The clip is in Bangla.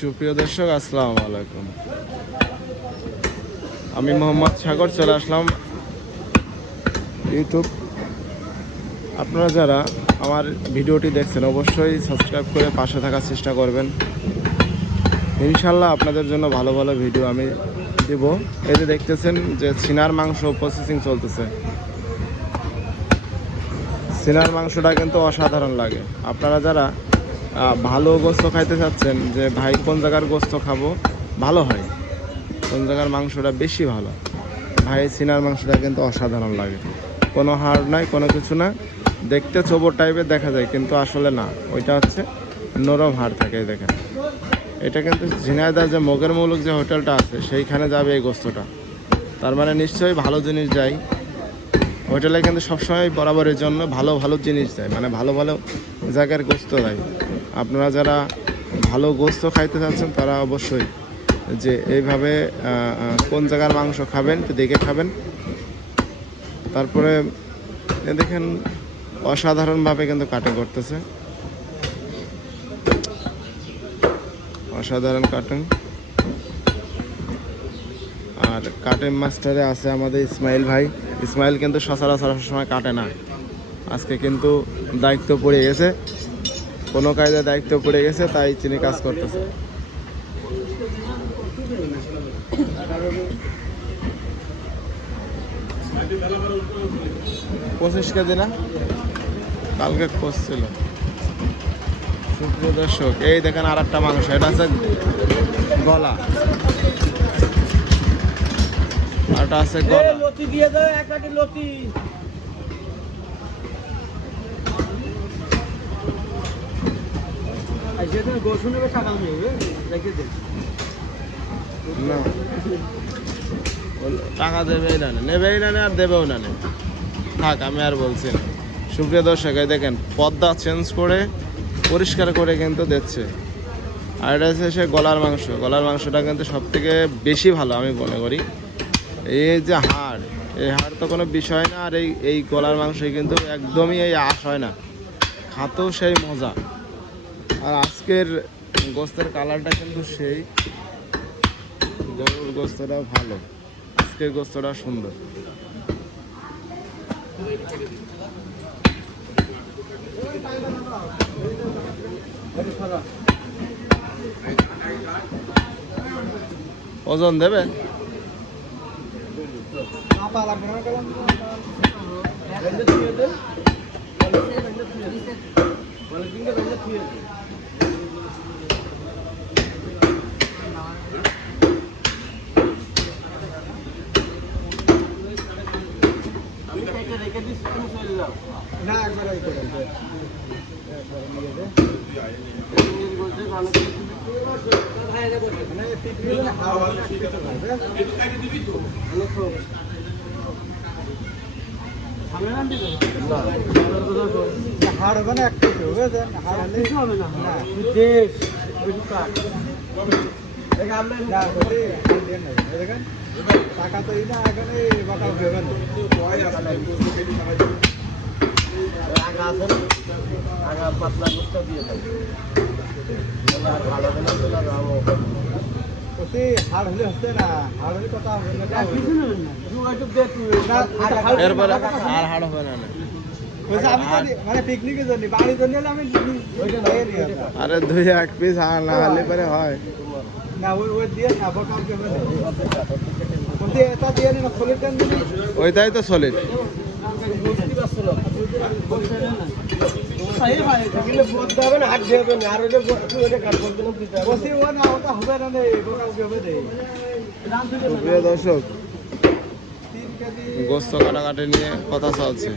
সুপ্রিয় দর্শক, আসসালামু আলাইকুম। আমি মোহাম্মদ সাগর চলে আসলাম ইউটিউব। আপনারা যারা আমার ভিডিওটি দেখছেন অবশ্যই সাবস্ক্রাইব করে পাশে থাকার চেষ্টা করবেন। ইনশাল্লাহ আপনাদের জন্য ভালো ভালো ভিডিও আমি দেব। এই যে দেখতেছেন যে সিনার মাংস প্রসেসিং চলতেছে। সিনার মাংসটা কিন্তু অসাধারণ লাগে। আপনারা যারা ভালো গোস্ত খাইতে চাচ্ছেন, যে ভাই কোন জায়গার গোস্ত খাবো ভালো হয়, কোন জায়গার মাংসটা বেশি ভালো, ভাই সিনার মাংসটা কিন্তু অসাধারণ লাগে। কোনো হাড় নাই, কোনো কিছু না, দেখতে চোবর টাইপের দেখা যায় কিন্তু আসলে না, ওইটা হচ্ছে নরম হাড় থাকে। দেখেন, এটা কিন্তু ঝিনাইদহ যে মগের মৌলক যে হোটেলটা আছে সেইখানে যাবে এই গোস্তটা, তার মানে নিশ্চয়ই ভালো জিনিস যায়। হোটেলে কিন্তু সবসময় বরাবরের জন্য ভালো ভালো জিনিস দেয়, মানে ভালো ভালো জায়গার গোস্ত দেয়। আপনারা যারা ভালো গোস্ত খাইতে চাচ্ছেন তারা অবশ্যই যে এইভাবে কোন জায়গার মাংস খাবেন একটু দেখে খাবেন। তারপরে দেখেন অসাধারণভাবে কিন্তু কাটিং করতেছে, অসাধারণ কাটিং। আর কাটিং মাস্টারে আছে আমাদের ইসমাইল ভাই। ইসমাইল কিন্তু সচরাচর সময় কাটে না, আজকে কিন্তু দায়িত্ব পড়ে গেছে, কোনো কাজে দায়িত্ব পড়ে গেছে, তাই তিনি কাজ করতেছে। পঁচিশ কেজি না, কালকে করছিল। সুপ্রিয় দর্শক, এই দেখেন আর একটা মাংস, এটা হচ্ছে গলা, আরটা আছে গলা। লতি দিয়ে দাও, এক প্যাকেট লতি। না, টাকা দেবেই না, নেবেই না, আর দেবেও না, থাক আমি আর বলছি না। সুপ্রিয় দর্শক, এই দেখেন পর্দা চেঞ্জ করে পরিষ্কার করে কিন্তু দিচ্ছে। আর এটা হচ্ছে সে গলার মাংস। গলার মাংসটা কিন্তু সব থেকে বেশি ভালো আমি মনে করি। এই যে হাড়, এই হাড় তো কোনো বিষয় না। আর এই গলার মাংস কিন্তু একদমই এই আঁশ হয় না, খাতেও সেই মজা। আর আজকের গোস্তের কালারটা কিন্তু সেই, গরুর গোস্তটাও ভালো, আজকের গোস্তটা সুন্দর। ওজন দেবে না, একবার হাড় হবে না, একটা হাড় হবে না, দেশ টাকা তো না, এখানে বাটা ভেবে না পাতলা গোস্ত দিয়ে হাড় হলে হচ্ছে না, হাড় হলে কথা হবে না, এরপরে আর হাড় হবে না। মানে পিকনিকের জন্য, বাড়ির জন্য আমি আরে 2-1 পিস হাড় না হলে পরে হয় না, ওই দিয়ে না বকাও কেমন এটা দিয়ে না, সলিড টান দিন, ওইটাই তো সলিড। সুপ্রিয় দর্শক, গোস্ত কাটাকাটি নিয়ে কথা চলছে।